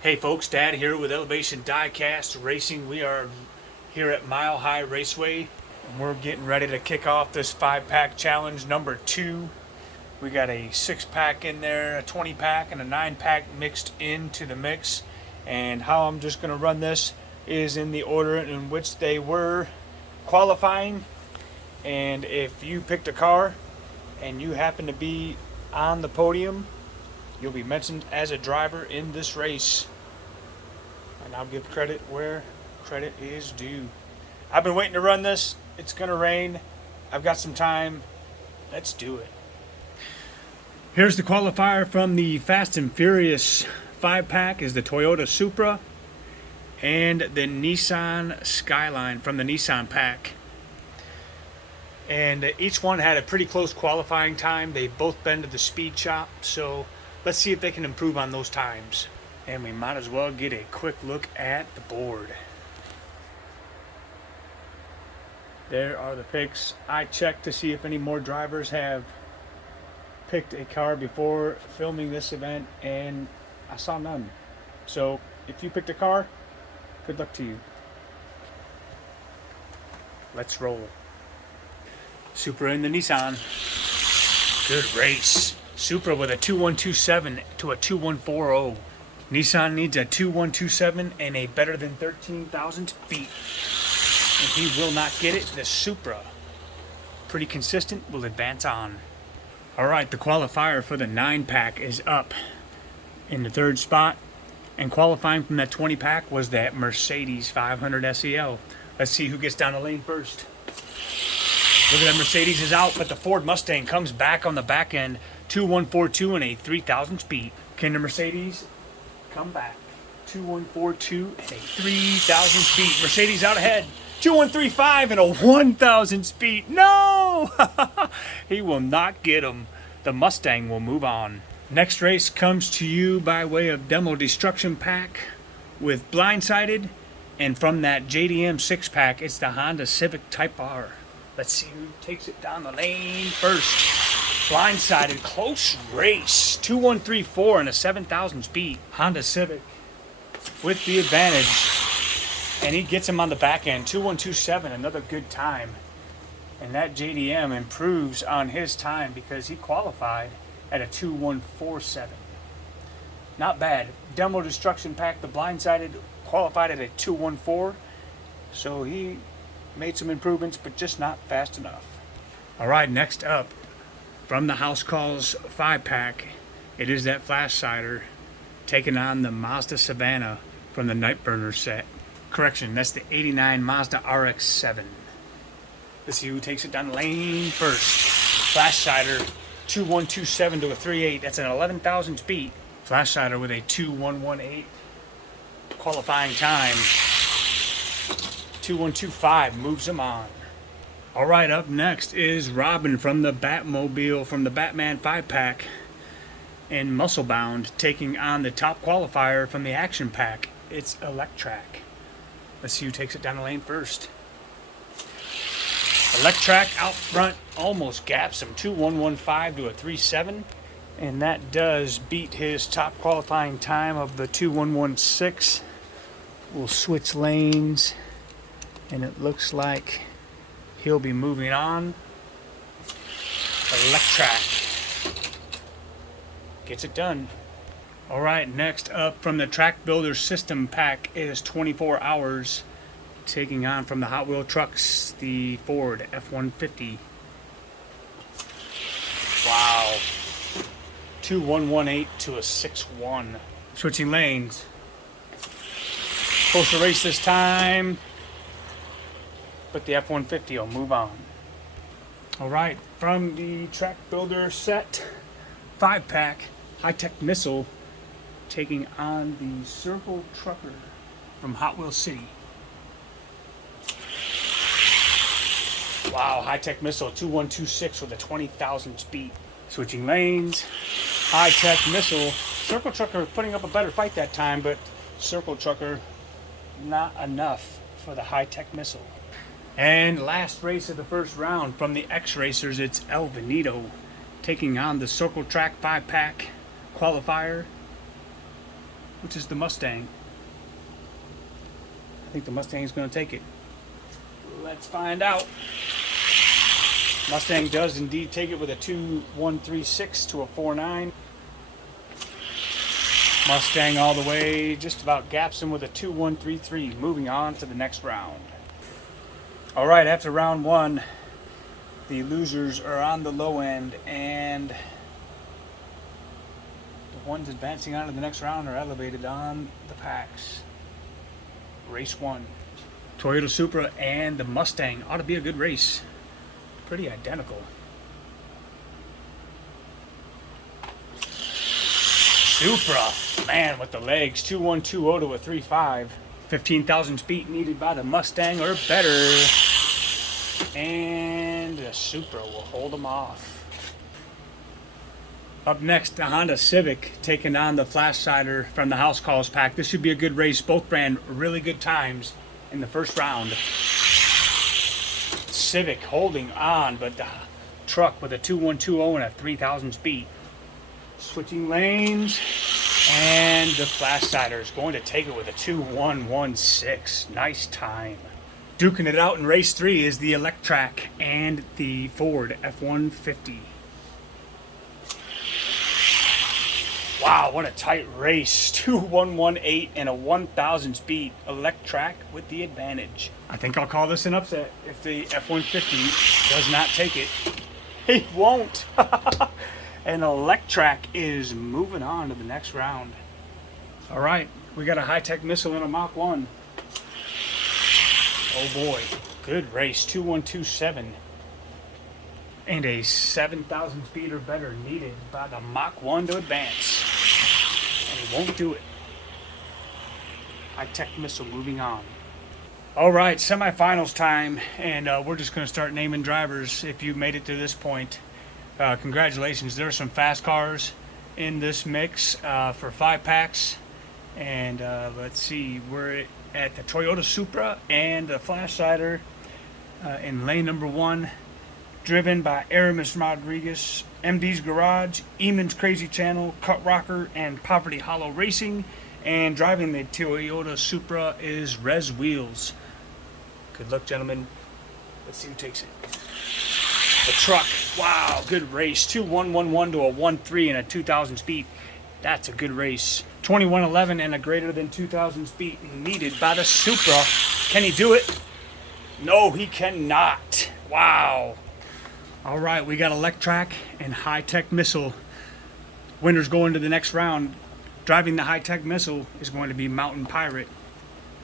Hey folks, Dad here with Elevation Diecast Racing. We are here at Mile High Raceway and we're getting ready to kick off this 5-pack challenge number 2. We got a 6-pack in there, a 20-pack and a 9-pack mixed into the mix. And how I'm just going to run this is in the order in which they were qualifying. And if you picked a car and you happen to be on the podium, you'll be mentioned as a driver in this race. And I'll give credit where credit is due. I've been waiting to run this. It's gonna rain. I've got some time. Let's do it. Here's the qualifier from the Fast and Furious 5-pack is the Toyota Supra and the Nissan Skyline from the Nissan pack. And each one had a pretty close qualifying time. They've both been to the speed shop, so let's see if they can improve on those times. And we might as well get a quick look at the board. There are the picks. I checked to see if any more drivers have picked a car before filming this event, and I saw none. So if you picked a car, good luck to you. Let's roll. Supra in the Nissan. Good race. Supra with a 2127 to a 2140. Nissan needs a 2127 and a better than 13,000 feet. If he will not get it, the Supra, pretty consistent, will advance on. Alright, the qualifier for the 9-pack is up in the 3rd spot. And qualifying from that 20-pack was that Mercedes 500 SEL. Let's see who gets down the lane first. Look at that, Mercedes is out, but the Ford Mustang comes back on the back end. 2142 and a 3,000 speed. Can the Mercedes come back? 2142 and a 3,000 speed. Mercedes out ahead. 2135 and a 1,000 speed. No! He will not get him. The Mustang will move on. Next race comes to you by way of Demo Destruction Pack with Blindsided. And from that JDM 6-pack, it's the Honda Civic Type R. Let's see who takes it down the lane first. Blindsided, close race. 2134 and a 7,000 speed. Honda Civic with the advantage. And he gets him on the back end. 2127, another good time. And that JDM improves on his time because he qualified at a 2147. Not bad. Demo Destruction Pack, the Blindsided, qualified at a 214. So he made some improvements, but just not fast enough. Alright, next up, from the House Calls 5-pack, it is that Flash Cider taking on the Mazda Savannah from the Nightburner set. Correction, that's the 89 Mazda RX-7. Let's see who takes it down the lane first. Flash Cider, 2127 to a 38. That's an 11,000 speed. Flash Cider with a 2118 qualifying time. 2125 moves him on. Alright, up next is Robin from the Batmobile from the Batman 5-pack and Musclebound taking on the top qualifier from the Action Pack. It's Electrac. Let's see who takes it down the lane first. Electrac out front almost gaps him. 2115 to a 37. And that does beat his top qualifying time of the 2116. We'll switch lanes. And it looks like he'll be moving on. Electrac gets it done. Alright, next up from the Track Builder System pack is 24 Hours taking on from the Hot Wheel Trucks, the Ford F-150. Wow. 2118 to a 61. Switching lanes. Close to race this time, but the F-150 will move on. Alright, from the Track Builder set 5-pack, High-Tech Missile taking on the Circle Trucker from Hot Wheel City. Wow, High-Tech Missile 2126 with a 20,000 speed. Switching lanes. High-Tech Missile. Circle Trucker putting up a better fight that time, but Circle Trucker not enough for the High-Tech Missile. And last race of the first round from the X-Racers, it's El Venito taking on the Circle Track 5-pack qualifier. which is the Mustang. I think the Mustang is going to take it. Let's find out. Mustang does indeed take it with a 2.136 to a 4.9. Mustang all the way, just about gaps him with a 2.133. Moving on to the next round. All right, after round one, the losers are on the low end, and the ones advancing on to the next round are elevated on the packs. Race one. Toyota Supra and the Mustang ought to be a good race. Pretty identical. Supra, man, with the legs, 2.120 to a 3.5. 15,000 feet needed by the Mustang or better. And the Supra will hold them off. Up next, the Honda Civic taking on the Flash Cider from the House Calls pack. This should be a good race. Both ran really good times in the first round. Civic holding on, but the truck with a 2.120 and a 3,000 speed. Switching lanes, and the Flash Cider is going to take it with a 2.116. Nice time. Duking it out in race three is the Electrac and the Ford F-150. Wow, what a tight race. 2.118 and a 1,000 speed. Electrac with the advantage. I think I'll call this an upset if the F-150 does not take it. He won't. And Electrac is moving on to the next round. All right, we got a high-tech missile in a Mach 1. Oh boy, good race. 2.127. And a 7,000 speed or better needed by the Mach 1 to advance. And he won't do it. High-tech missile moving on. All right, semifinals time, and we're just going to start naming drivers if you made it to this point. Congratulations. There are some fast cars in this mix for 5 packs. And let's see, we're at the Toyota Supra and the Flash Cider in lane number 1. Driven by Aramis Rodriguez, MD's Garage, Eamon's Crazy Channel, Cut Rocker, and Poverty Hollow Racing. And driving the Toyota Supra is Rez Wheels. Good luck, gentlemen. Let's see who takes it. The truck. Wow, good race. 2.111 to a 1.3 and a 2,000 speed. That's a good race. 21.11 and a greater than 2,000 speed needed by the Supra. Can he do it? No, he cannot. Wow. All right, we got Electrac and high-tech missile. Winners going to the next round. Driving the high-tech missile is going to be Mountain Pirate.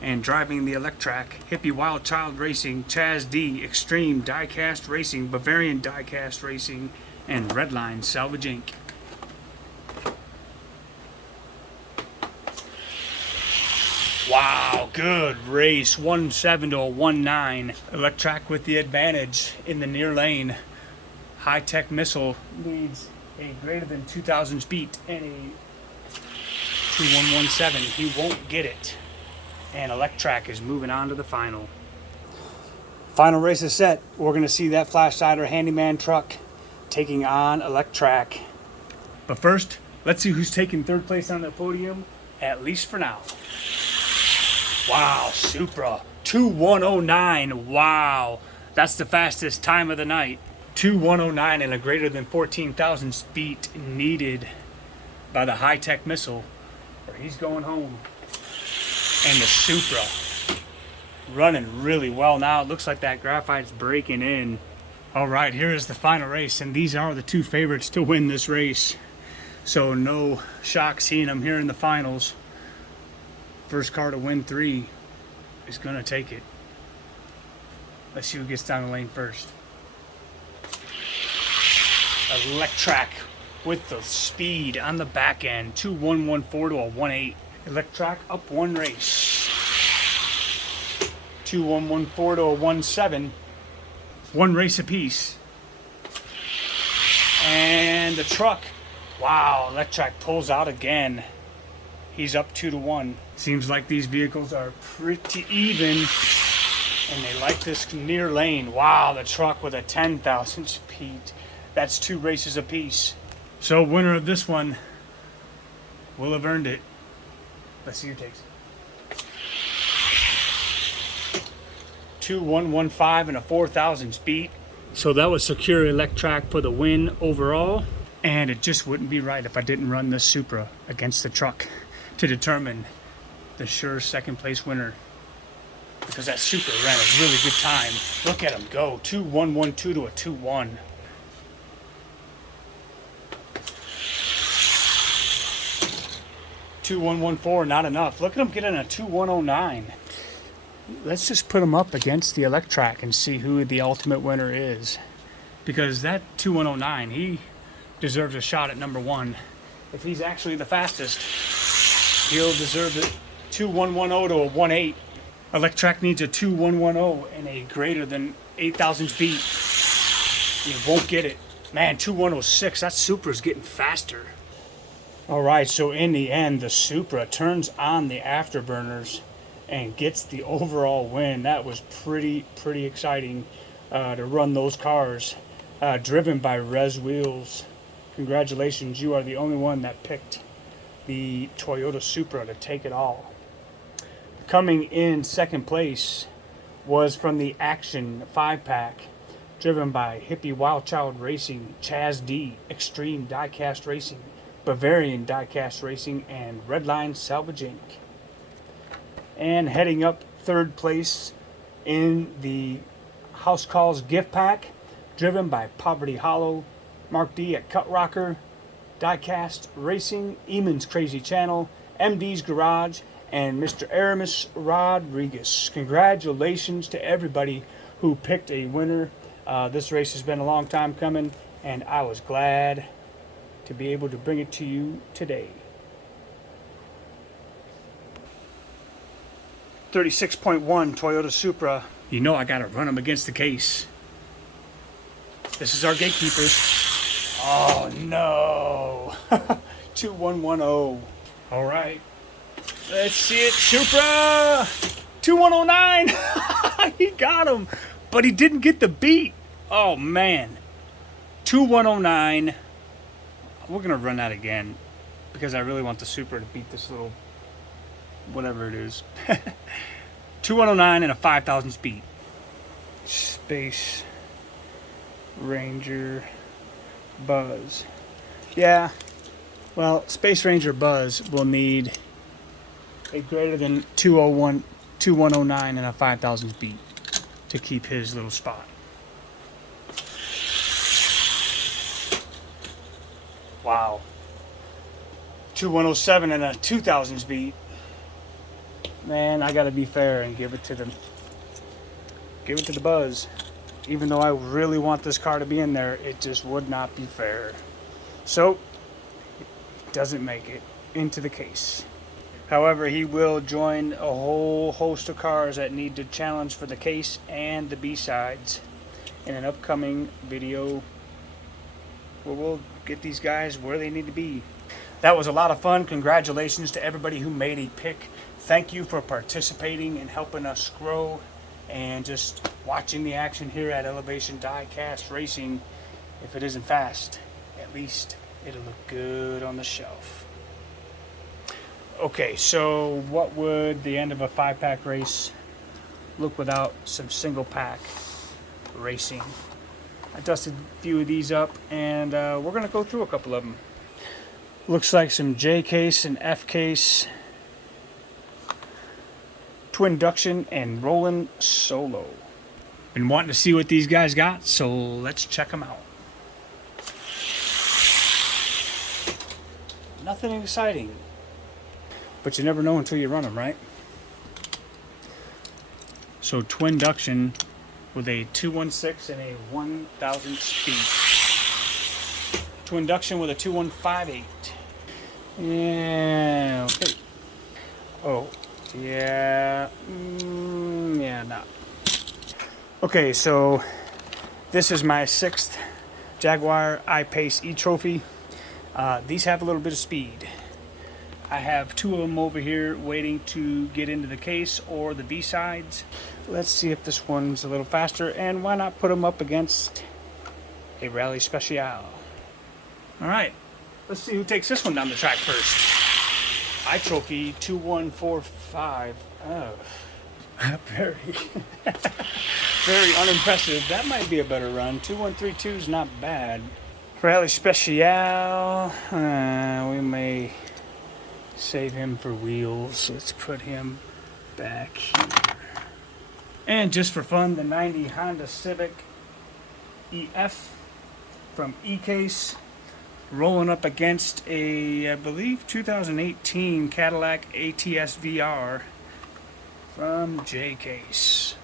And driving the Electrac, Hippie Wild Child Racing, Chaz D, Extreme Diecast Racing, Bavarian Diecast Racing, and Redline Salvage Inc. Wow, good race. 1.7 to a 1.9. Electrac with the advantage in the near lane. High-tech missile needs a greater than 2,000 speed and a 2.117. He won't get it. And Electrac is moving on to the final. Final race is set. We're going to see that Flash Cider Handyman truck taking on Electrac. But first, let's see who's taking third place on the podium, at least for now. Wow, Supra. 2.109. Wow. That's the fastest time of the night. 2.109 and a greater than 14,000 speed needed by the high-tech missile, or he's going home. And the Supra running really well now. It looks like that graphite's breaking in. All right, here is the final race, and these are the 2 favorites to win this race. So no shock seeing them here in the finals. First car to win 3 is going to take it. Let's see who gets down the lane first. Electrac with the speed on the back end. 2.114 to a 1.8. Electrac up 1 race. 2.114 to a 1.7. 1 race apiece. And the truck. Wow, Electrac pulls out again. He's up 2 to 1. Seems like these vehicles are pretty even. And they like this near lane. Wow, the truck with a 10,000 speed. That's 2 races apiece. So winner of this one will have earned it. Let's see who takes it. 2115 and a 4,000 speed. So that was Secure Electrac for the win overall. And it just wouldn't be right if I didn't run this Supra against the truck to determine the sure second place winner. Because that Supra ran a really good time. Look at him go. 2-1-1-2 to a 2-1. Two 1-1-4, not enough. Look at him getting a 2-1-0-9. Let's just put him up against the Electrac and see who the ultimate winner is. Because that 2-1-0-9, he deserves a shot at number one. If he's actually the fastest, he'll deserve it. 2-1-1-0 to a 1-8. Electrac needs a 2-1-1-0 and a greater than 8,000 speed. You won't get it. Man, 2-1-0-6, that Supra's getting faster. Alright, so in the end, the Supra turns on the afterburners and gets the overall win. That was pretty exciting to run those cars. Driven by Res Wheels. Congratulations, you are the only one that picked the Toyota Supra to take it all. Coming in second place was from the Action 5-pack, driven by Hippie Wild Child Racing, Chaz D, Extreme Diecast Racing, Bavarian Diecast Racing, and Redline Salvage Inc. And heading up third place in the House Calls gift pack, driven by Poverty Hollow, Mark D at Cut Rocker, Diecast Racing, Eamon's Crazy Channel, MD's Garage, and Mr. Aramis Rodriguez. Congratulations to everybody who picked a winner. This race has been a long time coming, and I was glad to be able to bring it to you today. 36.1 Toyota Supra. You know I gotta run them against the case. This is our gatekeepers. Oh no. 2-1-1-0. Alright. Let's see it. Supra 2-1-0-9. He got him. But he didn't get the beat. Oh man. 2-1-0-9. We're gonna run that again because I really want the Supra to beat this little whatever it is. 2-1-0-9 and a 5,000 speed. Space Ranger Buzz. Yeah. Well, Space Ranger Buzz will need a greater than 2109 and a 5,000 speed to keep his little spot. Wow. 2107 and a 2,000 speed. Man, I gotta be fair and give it to the Buzz. Even though I really want this car to be in there, it just would not be fair. So, it doesn't make it into the case. However, he will join a whole host of cars that need to challenge for the case and the B-sides in an upcoming video where we'll get these guys where they need to be. That was a lot of fun. Congratulations to everybody who made a pick. Thank you for participating and helping us grow and just watching the action here at Elevation Diecast Racing. If it isn't fast, at least it'll look good on the shelf. Okay, so what would the end of a 5-pack race look without some single pack racing? I dusted a few of these up and we're going to go through a couple of them. Looks like some J case and F case, twin induction, and rolling solo. Been wanting to see what these guys got, so let's check them out. Nothing exciting, but you never know until you run them, right? So twin induction with a 216 and a 1,000 speed. Twin induction with a 2158. Yeah, okay. Oh, yeah, yeah, no. Okay, so this is my 6th Jaguar I-Pace E-Trophy. These have a little bit of speed. I have 2 of them over here waiting to get into the case or the B-sides. Let's see if this one's a little faster, and why not put them up against a Rally Special. All right, let's see who takes this one down the track first. iTrophy 2145. Oh, very, very unimpressive. That might be a better run. 2132 is not bad. Rally Special. We may save him for wheels. Let's put him back here. And just for fun, the 90 Honda Civic EF from eCase, rolling up against a, I believe, 2018 Cadillac ATS VR from J-Case.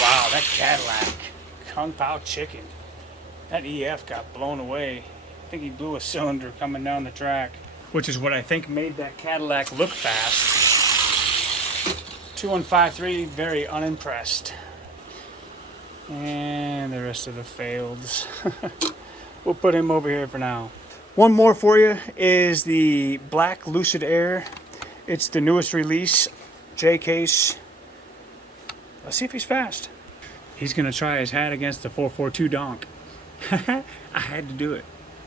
Wow, that Cadillac, Kung Pao chicken. That EF got blown away. I think he blew a cylinder coming down the track, which is what I think made that Cadillac look fast. 2153, very unimpressed. And the rest of the faileds. We'll put him over here for now. One more for you is the Black Lucid Air. It's the newest release, J-Case. Let's see if he's fast. He's gonna try his hat against the 442 donk. I had to do it.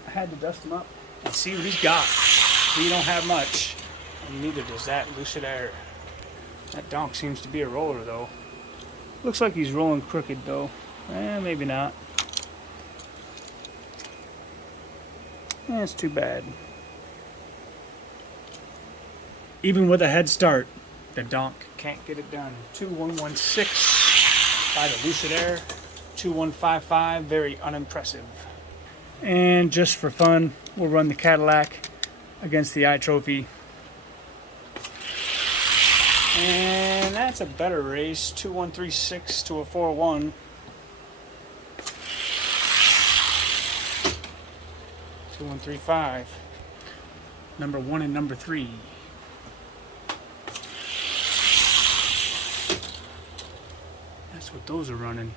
I had to dust him up and see what he's got. He don't have much, and neither does that Lucid Air. That donk seems to be a roller though. Looks like he's rolling crooked though. Maybe not. That's too bad. Even with a head start, the donk can't get it done. 2116 by the Lucid Air. 2155, very unimpressive. And just for fun, we'll run the Cadillac against the iTrophy. And that's a better race. 2136 to a 41. 2135. Number 1 and number 3. That's what those are running.